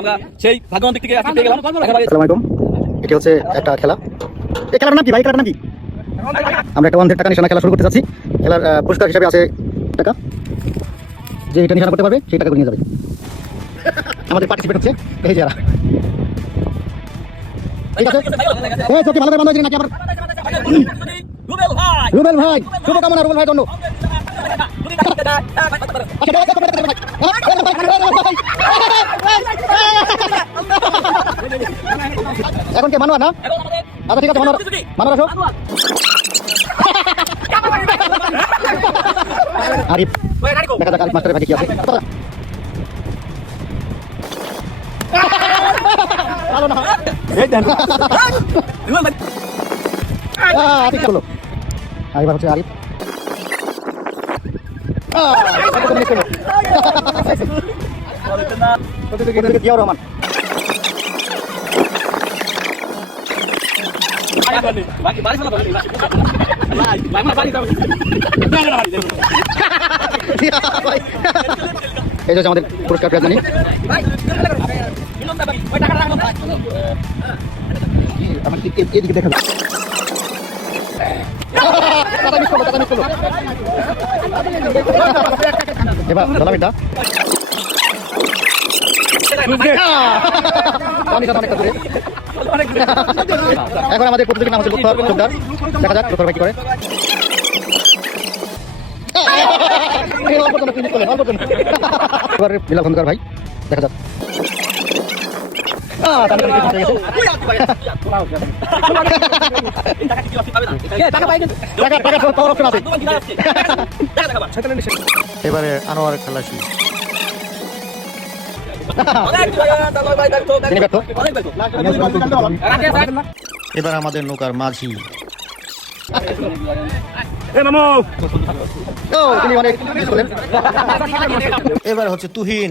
আমরা সেই ভাগ্যবান দিক থেকে আজকে পেয়ে গেলাম। আসসালামু আলাইকুম। এটি হচ্ছে একটা খেলা। এই খেলার নাম কি ভাই? খেলার নাম কি? আমরা একটা 100 টাকা নিশানা খেলা শুরু করতে যাচ্ছি। খেলার পুরস্কার হিসেবে আছে টাকা। যে এটা নিশানা করতে পারবে সেই টাকা করে নিয়ে যাবে। আমাদের পার্টিসিপেট হচ্ছে এই যারা। ঠিক আছে, এই চোখে ভালো করে বন্ধ হয়েছে নাকি আবার? রুবেল ভাই, শুভকামনা রুবেল ভাই জন্য। এখন কে মানুয়া না? আচ্ছা ঠিক আছে, মানুয়া আসো। আরিফ, দেখা যাক আরিফ মাস্টারের ভাগে কি আছে। ভালো না, ঠিক হলো। এবার হচ্ছে আরিফ। জিয়াউর রহমান। এই যে আমাদের পুরস্কার প্রাপ্ত জানি। এদিকে দেখা যায়। এবার ধরলাম এটা। এখন আমাদের প্রতিযোগীর নাম হচ্ছে লুৎফর জোকদার। দেখা যাক লুৎফর ভাই কি করে। এবার বিলাল খন্দকার ভাই, দেখা যাক। এবারে আনোয়ার খেলা শুরু। এবার আমাদের নৌকার মাঝি। এবার হচ্ছে তুহিন।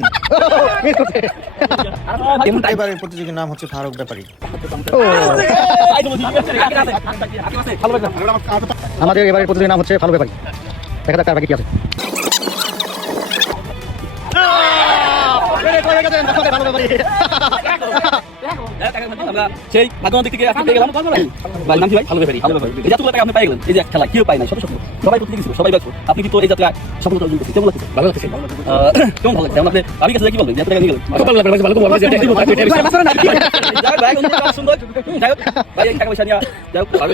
এবারের প্রতিযোগীর নাম হচ্ছে ফারুক ব্যাপারী। আমাদের এবারের প্রতিযোগীর নাম হচ্ছে ফারুক ব্যাপারী। দেখা যাক কার বাকি কি আছে। আমরা সেই ভাগ্যবান দিক থেকে আজকে পেয়ে গেলাম। ভাই নাম কি ভাই? ভালো ব্যাপারী। এই যতগুলো টাকা আপনি পেয়ে গেলেন, এই যে খেলা কেউ পায় না, শত শত সবাই প্রতিযোগী ছিল, সবাই ব্যস্ত। আপনি কিন্তু এই যাত্রা সফলতা অর্জন করছেন, কেমন লাগছে? ভালো লাগছে। কেমন ভালো লাগছে? আপনি আমি কাছে কি বলবেন? যে টাকা নিয়ে গেলেন, ভালো লাগবে। ভালো তো বলবেন যে ভাই অন্য কাজ সুন্দর। যাই হোক ভাই, এই টাকা পয়সা নিয়ে যাই হোক ভালো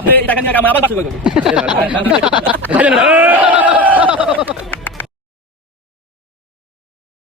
আপনি এই টাকা নিয়ে আমরা আবার বাসা করব।